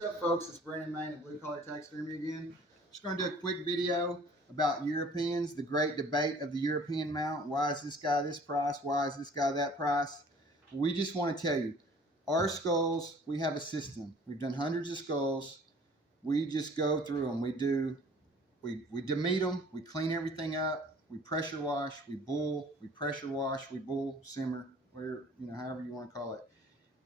What's up, folks? It's Brandon Main at Blue Collar Taxidermy again. Just going to do a quick video about Europeans, the great debate of the European mount. Why is this guy this price? Why is this guy that price? We just want to tell you, our skulls, we have a system. We've done hundreds of skulls. We just go through them. We demeat them. We clean everything up. We pressure wash. We bull. We pressure wash. We bull, simmer, where however you want to call it,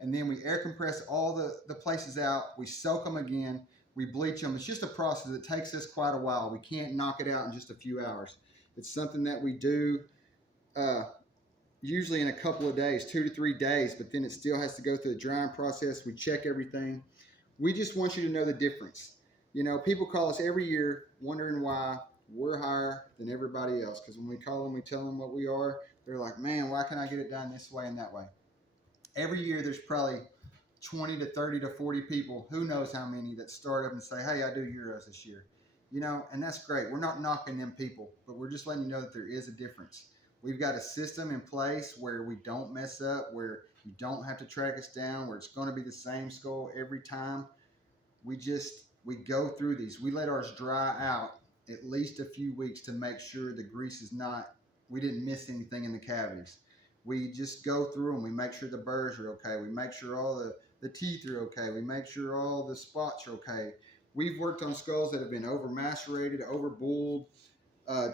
and then we air compress all the places out. We soak them again. We bleach them. It's just a process. It takes us quite a while. We can't knock it out in just a few hours. It's something that we do uh, usually in a couple of days, 2 to 3 days, but then it still has to go through the drying process. We check everything. We just want you to know the difference. People call us every year wondering why we're higher than everybody else. Because when we call them, we tell them what we are. They're like, man, why can't I get it done this way and that way? Every year there's probably 20 to 30 to 40 people, who knows how many, that start up and say, hey, I do Euros this year. And that's great. We're not knocking them people, but we're just letting you know that there is a difference. We've got a system in place where we don't mess up, where you don't have to track us down, where it's going to be the same skull every time. We go through these. We let ours dry out at least a few weeks to make sure the grease is not, we didn't miss anything in the cavities. We just go through them. We make sure the burrs are okay. We make sure all the teeth are okay. We make sure all the spots are okay. We've worked on skulls that have been over macerated, over bulled,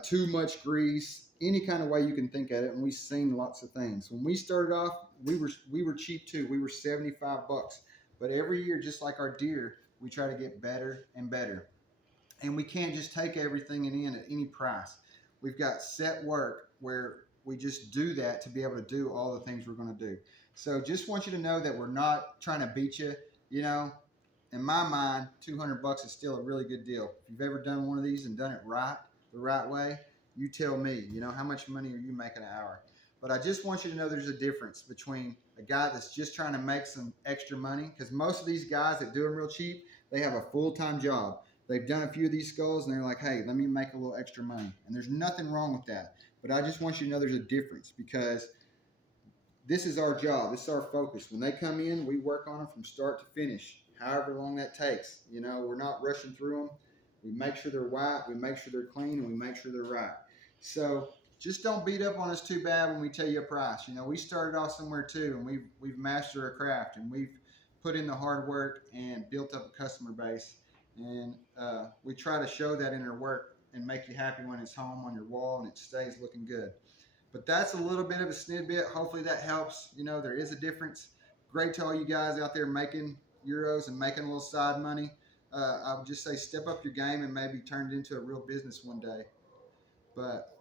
too much grease, any kind of way you can think of it, and we've seen lots of things. When we started off, we were cheap too. We were $75, but every year, just like our deer, we try to get better and better. And we can't just take everything in at any price. We've got set work where we just do that to be able to do all the things we're going to do. So just want you to know that we're not trying to beat you. In my mind, $200 is still a really good deal. If you've ever done one of these and done it right, the right way, you tell me, how much money are you making an hour? But I just want you to know there's a difference between a guy that's just trying to make some extra money, because most of these guys that do them real cheap, they have a full-time job. They've done a few of these skulls and they're like, hey, let me make a little extra money. And there's nothing wrong with that. But I just want you to know there's a difference, because this is our job. This is our focus. When they come in, we work on them from start to finish, however long that takes. We're not rushing through them. We make sure they're white, we make sure they're clean, and we make sure they're right. So just don't beat up on us too bad when we tell you a price. We started off somewhere too, and we've mastered our craft, and we've put in the hard work and built up a customer base. And we try to show that in our work and make you happy when it's home on your wall and it stays looking good. But that's a little bit of a snippet. Hopefully that helps. There is a difference. Great to all you guys out there making Euros and making a little side money. I would just say step up your game and maybe turn it into a real business one day. But